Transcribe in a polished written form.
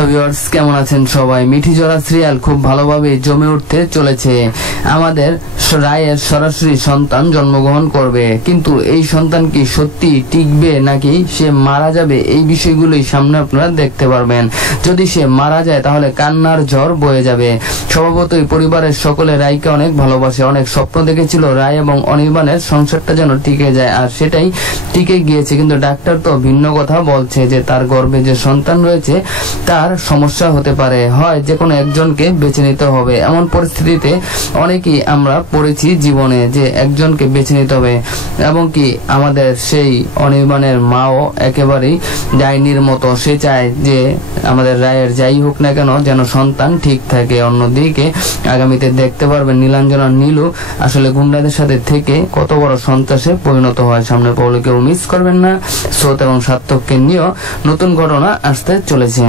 Hello viewers, কেমন আছেন সবাই? মিঠি জোড়া সিরিয়াল খুব ভালোভাবে জমে উঠতে চলেছে। আমাদের রায়ের সরাসরি সন্তান জন্মগ্রহণ করবে, কিন্তু এই সন্তান কি সত্যি টিকবে নাকি সে মারা যাবে, এই বিষয়গুলোই সামনে আপনারা দেখতে পারবেন। যদি সে মারা যায় তাহলে কান্নার ঝড় বয়ে যাবে। স্বভাবতই পরিবারের সকলে রায়কে অনেক ভালোবাসে, অনেক স্বপ্ন দেখেছিল রায় এবং অনির্বাণের সংসারটা যেন টিকে যায়, আর সেটাই টিকে গিয়েছে। কিন্তু ডাক্তার তো ভিন্ন কথা বলছে যে তার গর্ভে যে সন্তান রয়েছে তার সমস্যা হতে পারে, হয় যে কোনো একজনকে বেছে নিতে হবে। এমন পরিস্থিতিতে অনেকেই আমরা পড়েছি জীবনে যে একজনকে বেছে নিতে হবে, এবং কি আমাদের সেই অনির্বাণের মাও একেবারেই ডাইনির মতো, সে চায় যে আমাদের রায়ের যাই হোক না কেন যেন সন্তান ঠিক থাকে। অন্যদিকে আগামীতে দেখতে পারবেন নীলাঞ্জনা নীলু আসলে গুন্ডাদের সাথে থেকে কত বড় সন্ত্রাসে পরিণত হয়। সামনে পড়লে কেউ মিস করবেন না। স্রোত এবং সার্থককে নিয়েও নতুন ঘটনা আসতে চলেছে।